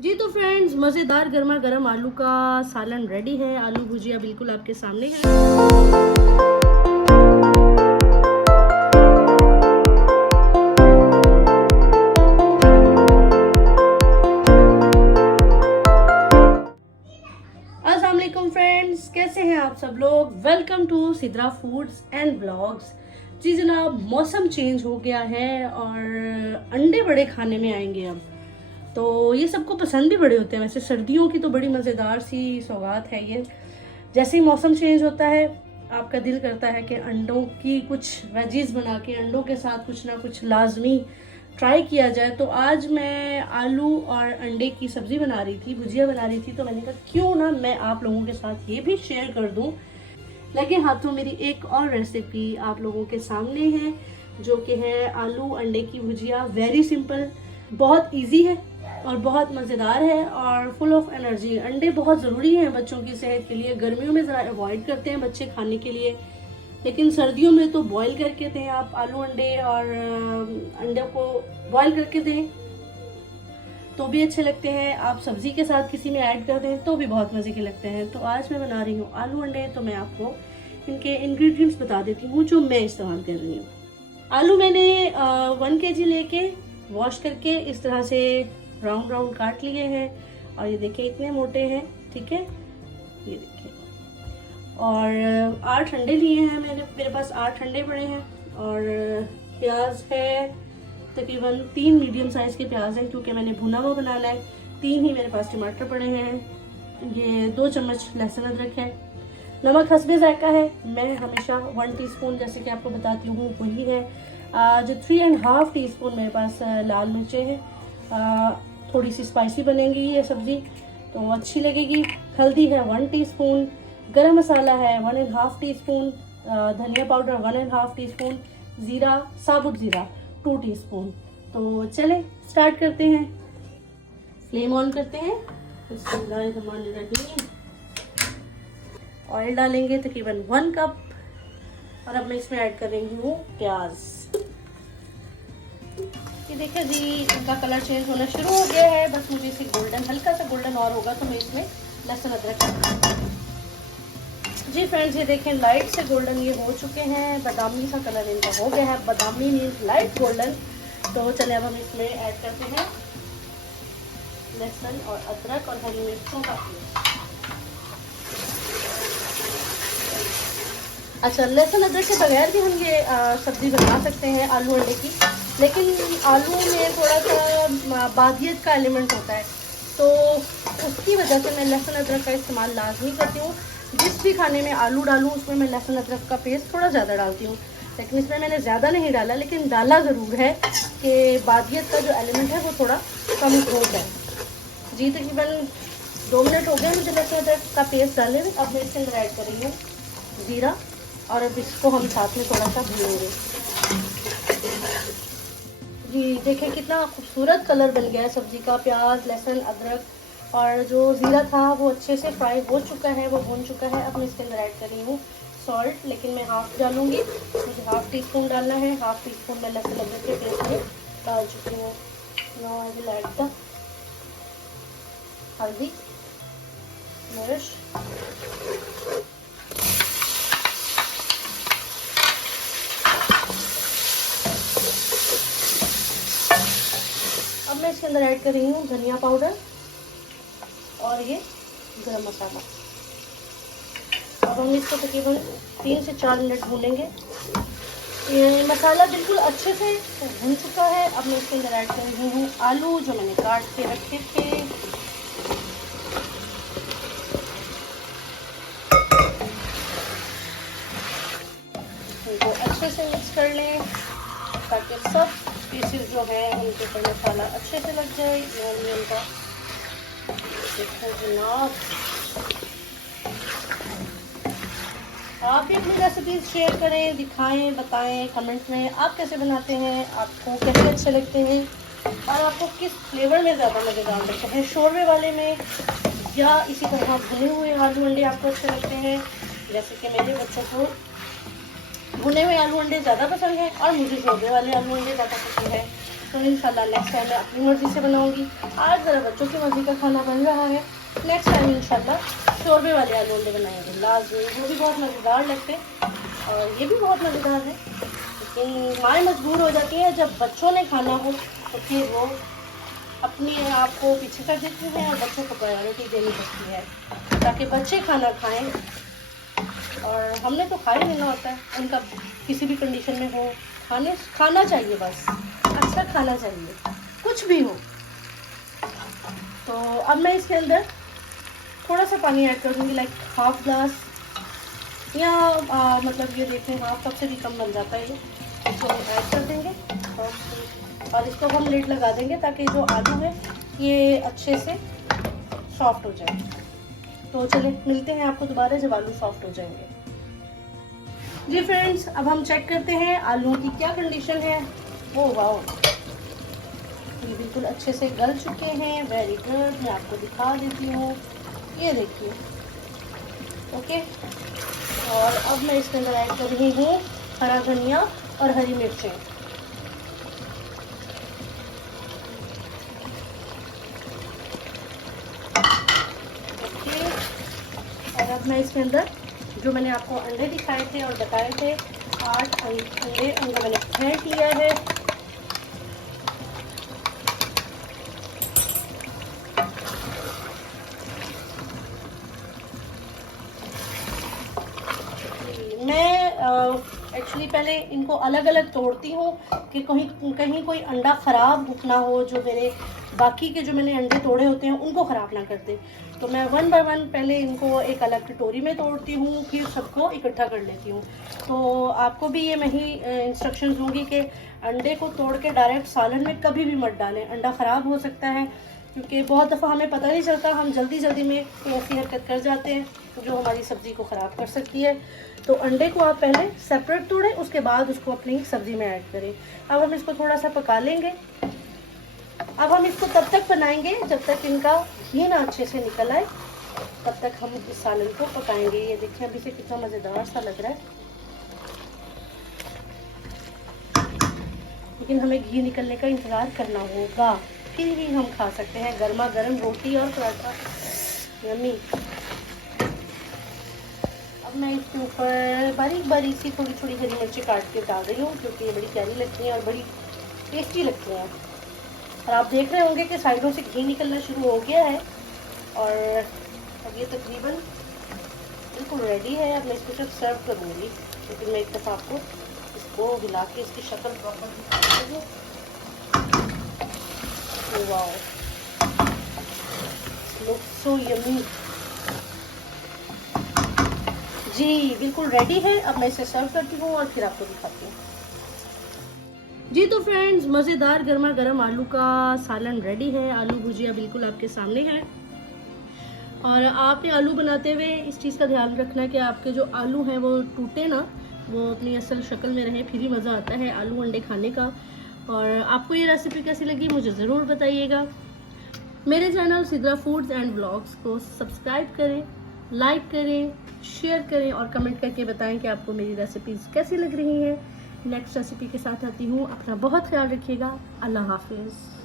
जी तो फ्रेंड्स, मज़ेदार गर्मा गर्म आलू का सालन रेडी है। आलू भुजिया बिल्कुल आपके सामने है। अस्सलाम वालेकुम फ्रेंड्स, कैसे हैं आप सब लोग। Welcome to Sidra foods and blogs. जी जनाब, मौसम चेंज हो गया है और अंडे बड़े खाने में आएंगे अब। तो ये सबको पसंद भी बड़े होते हैं। वैसे सर्दियों की तो बड़ी मज़ेदार सी सौगात है ये। जैसे ही मौसम चेंज होता है आपका दिल करता है कि अंडों की कुछ वेजीज बना के अंडों के साथ कुछ ना कुछ लाजमी ट्राई किया जाए। तो आज मैं आलू और अंडे की सब्ज़ी बना रही थी, भुजिया बना रही थी। तो मैंने कहा क्यों ना मैं आप लोगों के साथ ये भी शेयर कर दूं। लगे हाथों मेरी एक और रेसिपी आप लोगों के सामने है, जो कि है आलू अंडे की भुजिया। वेरी सिंपल, बहुत इजी है और बहुत मज़ेदार है और फुल ऑफ एनर्जी। अंडे बहुत ज़रूरी हैं बच्चों की सेहत के लिए। गर्मियों में ज़रा अवॉइड करते हैं बच्चे खाने के लिए, लेकिन सर्दियों में तो बॉईल करके दें आप आलू अंडे, और अंडे को बॉईल करके दें तो भी अच्छे लगते हैं। आप सब्जी के साथ किसी में ऐड कर दें तो भी बहुत मज़े के लगते हैं। तो आज मैं बना रही हूँ आलू अंडे। तो मैं आपको इनके इंग्रेडिएंट्स बता देती हूँ जो मैं इस्तेमाल कर रही हूँ। आलू मैंने 1 kg लेके वॉश करके इस तरह से राउंड राउंड काट लिए हैं। और ये देखिए इतने मोटे हैं, ठीक है, ये देखिए। और 8 अंडे लिए हैं मैंने, मेरे पास 8 अंडे पड़े हैं। और प्याज है तकरीबन 3 मीडियम साइज़ के प्याज हैं, क्योंकि मैंने भुना हुआ बनाना है। 3 ही मेरे पास टमाटर पड़े हैं। ये 2 चम्मच लहसुन अदरक है। नमक हस्बे जायका है। मैं हमेशा 1 टीस्पून जैसे कि आपको बताती हूँ वही है। जो 3.5 टीस्पून मेरे पास लाल मिर्चें हैं। थोड़ी सी स्पाइसी बनेगी ये सब्ज़ी तो अच्छी लगेगी। हल्दी है 1 टीस्पून। गरम मसाला है 1.5 टीस्पून। धनिया पाउडर 1.5 टीस्पून। ज़ीरा, साबुत ज़ीरा 2 टीस्पून। तो चले स्टार्ट करते हैं। फ्लेम ऑन करते हैं। बिस्मिल्लाहिर्रहमानिर्रहीम। ऑयल डालेंगे तकरीबन 1 कप। और अब मैं इसमें ऐड कर रही हूँ प्याज। ये देखिए जी, इनका कलर चेंज होना शुरू हो गया है। बस मुझे इसे गोल्डन, हल्का सा गोल्डन और होगा तो मैं इसमें लहसुन अदरक। जी फ्रेंड्स, ये देखें लाइट से गोल्डन ये हो चुके हैं। बादामी सा कलर इनका हो गया है। बादामी मीन्स लाइट गोल्डन। तो चले अब हम इसमें ऐड करते हैं लहसुन और अदरक और हरी मिर्चों का पेस्ट। अच्छा, लहसुन अदरक के बगैर भी हम ये सब्ज़ी बना सकते हैं आलू अंडे की, लेकिन आलू में थोड़ा सा बादियत का एलिमेंट होता है, तो उसकी वजह से मैं लहसुन अदरक का इस्तेमाल लाजमी करती हूँ। जिस भी खाने में आलू डालूँ उसमें मैं लहसुन अदरक का पेस्ट थोड़ा ज़्यादा डालती हूँ, लेकिन इसमें मैंने ज़्यादा नहीं डाला, लेकिन डाला ज़रूर है कि बादियत का जो एलिमेंट है वो थोड़ा कम हो जाए। जी तकरीबन 2 मिनट हो गए मुझे लहसुन अदरक का पेस्ट डाले। अब मैं इसके अंदर ऐड कर रही हूँ ज़ीरा, और अब इसको हम साथ में थोड़ा सा भूनेंगे। जी देखिए कितना खूबसूरत कलर बन गया है सब्ज़ी का। प्याज, लहसुन, अदरक और जो ज़ीरा था वो अच्छे से फ्राई हो चुका है, वो भून चुका है। अब मैं इसके अंदर ऐड कर रही हूँ सॉल्ट, लेकिन मैं हाफ़ डालूँगी। मुझे 1/2 टीस्पून डालना है। 1/2 टीस्पून मैं लहसुन अदरक के पेस्ट में डाल चुकी हूँ। Now I will add the हल्दी, मिर्च, अब मैं इसके अंदर ऐड कर रही हूँ धनिया पाउडर और ये गरम मसाला। अब हम इसको तकरीबन 3 से 4 मिनट भूनेंगे। ये मसाला बिल्कुल अच्छे से भून चुका है। अब मैं इसके अंदर ऐड कर रही हूँ आलू जो मैंने काट के रखे थे। इनको अच्छे से मिक्स कर लें ताकि सब पीसेस जो हैं उनके ऊपर मसाला अच्छे से लग जाए। ऑनियन का देखो जनाब, आप भी अपनी रेसिपीज शेयर करें, दिखाएं, बताएं कमेंट्स में आप कैसे बनाते हैं, आपको कैसे अच्छे लगते हैं और आपको किस फ्लेवर में ज़्यादा मज़ेदार लगते हैं, शोरबे वाले में या इसी तरह भुने हुए आलू अंडे आपको अच्छे लगते हैं। जैसे कि मेरे बच्चों को भुने हुए आलू अंडे ज़्यादा पसंद है और मुझे शोरबे वाले आलू अंडे ज़्यादा पसंद है। तो इंशाल्लाह नेक्स्ट टाइम मैं अपनी मर्ज़ी से बनाऊंगी। आज ज़रा बच्चों की मर्ज़ी का खाना बन रहा है, नेक्स्ट टाइम इंशाल्लाह शोरबे वाले आलू अंडे बनाएंगे लाजमी, वो भी बहुत मज़ेदार लगते हैं और ये भी बहुत मज़ेदार है। लेकिन माएँ मजबूर हो जाती हैं जब बच्चों ने खाना हो तो फिर वो अपने आप को पीछे कर देती हैं और बच्चों को प्रायोरिटी देनी पड़ती है ताकि बच्चे खाना खाएं। और हमने तो खा ही लेना होता है, उनका किसी भी कंडीशन में हो खाना चाहिए, बस अच्छा खाना चाहिए कुछ भी हो। तो अब मैं इसके अंदर थोड़ा सा पानी ऐड कर दूँगी, लाइक हाफ ग्लास या मतलब ये देखें हाफ कप से भी कम बन जाता है ये। इसको ऐड कर देंगे और इसको हम लिड लगा देंगे ताकि जो आलू है ये अच्छे से सॉफ्ट हो जाए। तो चलिए मिलते हैं आपको दोबारा जब आलू सॉफ्ट हो जाएंगे। जी फ्रेंड्स, अब हम चेक करते हैं आलूओं की क्या कंडीशन है। ओह वाओ, ये बिल्कुल अच्छे से गल चुके हैं, वेरी गुड। मैं आपको दिखा देती हूँ, ये देखिए, ओके। और अब मैं इसके अंदर ऐड कर रही हूँ हरा धनिया और हरी मिर्चें। ओके, और अब मैं इसके अंदर जो मैंने आपको अंडे दिखाए थे और बताए थे 8 अंडे, उनको मैंने फेंट लिया है। मैं एक्चुअली पहले इनको अलग अलग तोड़ती हूँ कि कहीं कोई अंडा ख़राब ना हो, जो मेरे बाकी के जो मैंने अंडे तोड़े होते हैं उनको ख़राब ना कर दे। तो मैं 1 बाय 1 पहले इनको एक अलग कटोरी में तोड़ती हूँ, फिर सबको इकट्ठा कर लेती हूँ। तो आपको भी ये मैं ही इंस्ट्रक्शन दूँगी कि अंडे को तोड़ के डायरेक्ट सालन में कभी भी मत डालें, अंडा ख़राब हो सकता है। क्योंकि बहुत दफ़ा हमें पता नहीं चलता, हम जल्दी में कोई ऐसी हरकत कर जाते हैं जो हमारी सब्ज़ी को ख़राब कर सकती है। तो अंडे को आप पहले सेपरेट तोड़ें, उसके बाद उसको अपनी सब्ज़ी में ऐड करें। अब हम इसको थोड़ा सा पका लेंगे। अब हम इसको तब तक बनाएंगे जब तक इनका घी ना अच्छे से निकल आए, तब तक हम इस सालन को पकाएंगे। ये देखिए अभी से कितना मज़ेदार सा लग रहा है, लेकिन हमें घी निकलने का इंतज़ार करना होगा, फिर ही हम खा सकते हैं गर्मा गर्म रोटी और पराठा। यम्मी। अब मैं इसके ऊपर बारीक बारीक सी थोड़ी थोड़ी हरी मिर्ची काट के डाल रही हूँ, क्योंकि ये बड़ी प्यारी लगती हैं और बड़ी टेस्टी लगती हैं। और आप देख रहे होंगे कि साइडों से घी निकलना शुरू हो गया है और अब ये तकरीबन बिल्कुल रेडी है। अब मैं इसको सिर्फ सर्व करूँगी, लेकिन मैं एक दफ़ा आपको इसको हिला के इसकी शक्ल प्रॉपर दिखा दूँगी। Wow, looks so yummy. जी बिल्कुल रेडी है। अब मैं इसे सर्व करती हूँ और फिर आपको दिखाती हूँ। जी तो फ्रेंड्स, मज़ेदार गर्मा गर्म आलू का सालन रेडी है। आलू भुजिया बिल्कुल आपके सामने है। और आपने आलू बनाते हुए इस चीज़ का ध्यान रखना कि आपके जो आलू हैं वो टूटे ना, वो अपनी असल शक्ल में रहे, फिर ही मज़ा आता है आलू अंडे खाने का। और आपको ये रेसिपी कैसी लगी मुझे ज़रूर बताइएगा। मेरे channel Sidra foods and blogs को सब्सक्राइब करें, लाइक करें, शेयर करें और कमेंट करके बताएं कि आपको मेरी रेसिपीज़ कैसी लग रही हैं। नेक्स्ट रेसिपी के साथ आती हूँ। अपना बहुत ख्याल रखिएगा। अल्लाह हाफिज़।